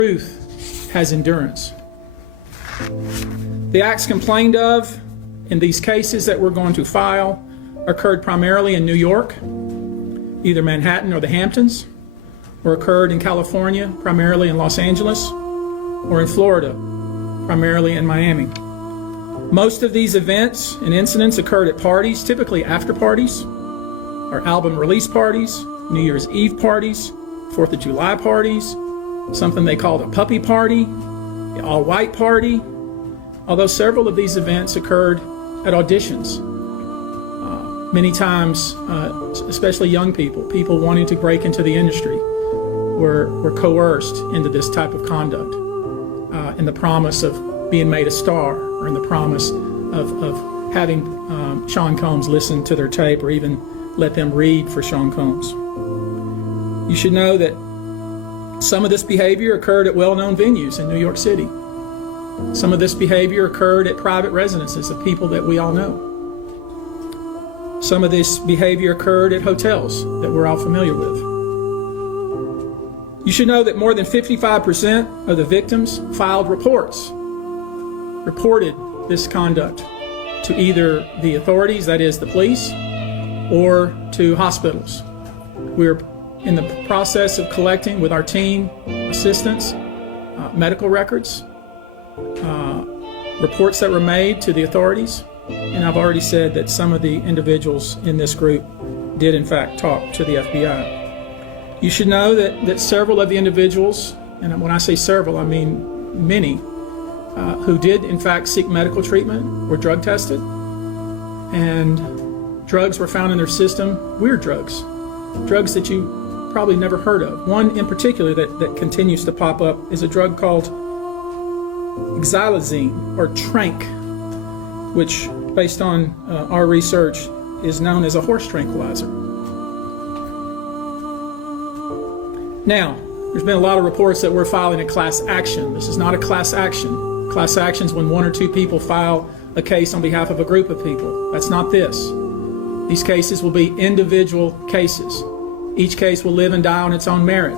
Truth has endurance. The acts complained of in these cases that we're going to file occurred primarily in New York, either Manhattan or the Hamptons, or occurred in California, primarily in Los Angeles, or in Florida, primarily in Miami. Most of these events and incidents occurred at parties, typically after parties, or album release parties, New Year's Eve parties, 4th of July parties, something they called a puppy party, the all-white party, although several of these events occurred at auditions. Many times, especially young people wanting to break into the industry, were coerced into this type of conduct in the promise of being made a star, or in the promise of having Sean Combs listen to their tape or even let them read for Sean Combs. You should know that some of this behavior occurred at well-known venues in New York City. Some of this behavior occurred at private residences of people that we all know. Some of this behavior occurred at hotels that we're all familiar with. You should know that more than 55% of the victims filed reports, reported this conduct to either the authorities, that is the police, or to hospitals. We're in the process of collecting with our team assistants, medical records, reports that were made to the authorities, and I've already said that some of the individuals in this group did in fact talk to the FBI. You should know that several of the individuals, and when I say several, I mean many, who did in fact seek medical treatment were drug tested, and drugs were found in their system, weird drugs that you probably never heard of. One in particular that continues to pop up is a drug called xylazine, or trank, which based on our research is known as a horse tranquilizer. Now, there's been a lot of reports that we're filing a class action. This is not a class action. Class action is when one or two people file a case on behalf of a group of people. That's not this. These cases will be individual cases. Each case will live and die on its own merit.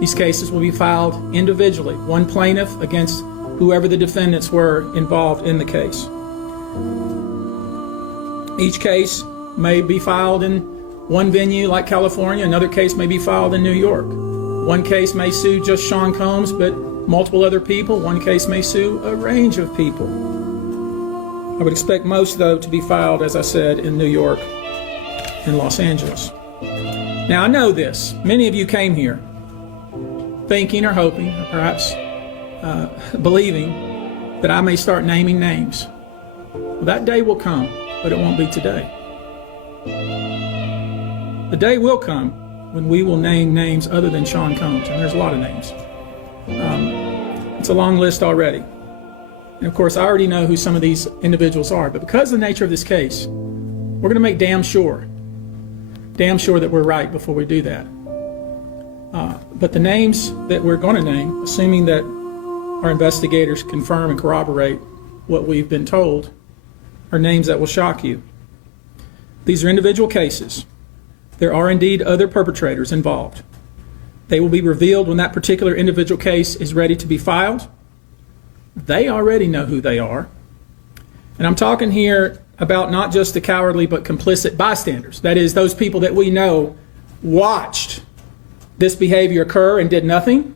These cases will be filed individually, one plaintiff against whoever the defendants were involved in the case. Each case may be filed in one venue like California, another case may be filed in New York. One case may sue just Sean Combs, but multiple other people. One case may sue a range of people. I would expect most, though, to be filed, as I said, in New York and Los Angeles. Now, I know this. Many of you came here thinking or hoping, or perhaps believing that I may start naming names. Well, that day will come, but it won't be today. The day will come when we will name names other than Sean Combs, and there's a lot of names. It's a long list already. And of course, I already know who some of these individuals are, but because of the nature of this case, we're going to make damn sure that we're right before we do that. But the names that we're going to name, assuming that our investigators confirm and corroborate what we've been told, are names that will shock you. These are individual cases. There are indeed other perpetrators involved. They will be revealed when that particular individual case is ready to be filed. They already know who they are. And I'm talking here about not just the cowardly but complicit bystanders. That is, those people that we know watched this behavior occur and did nothing,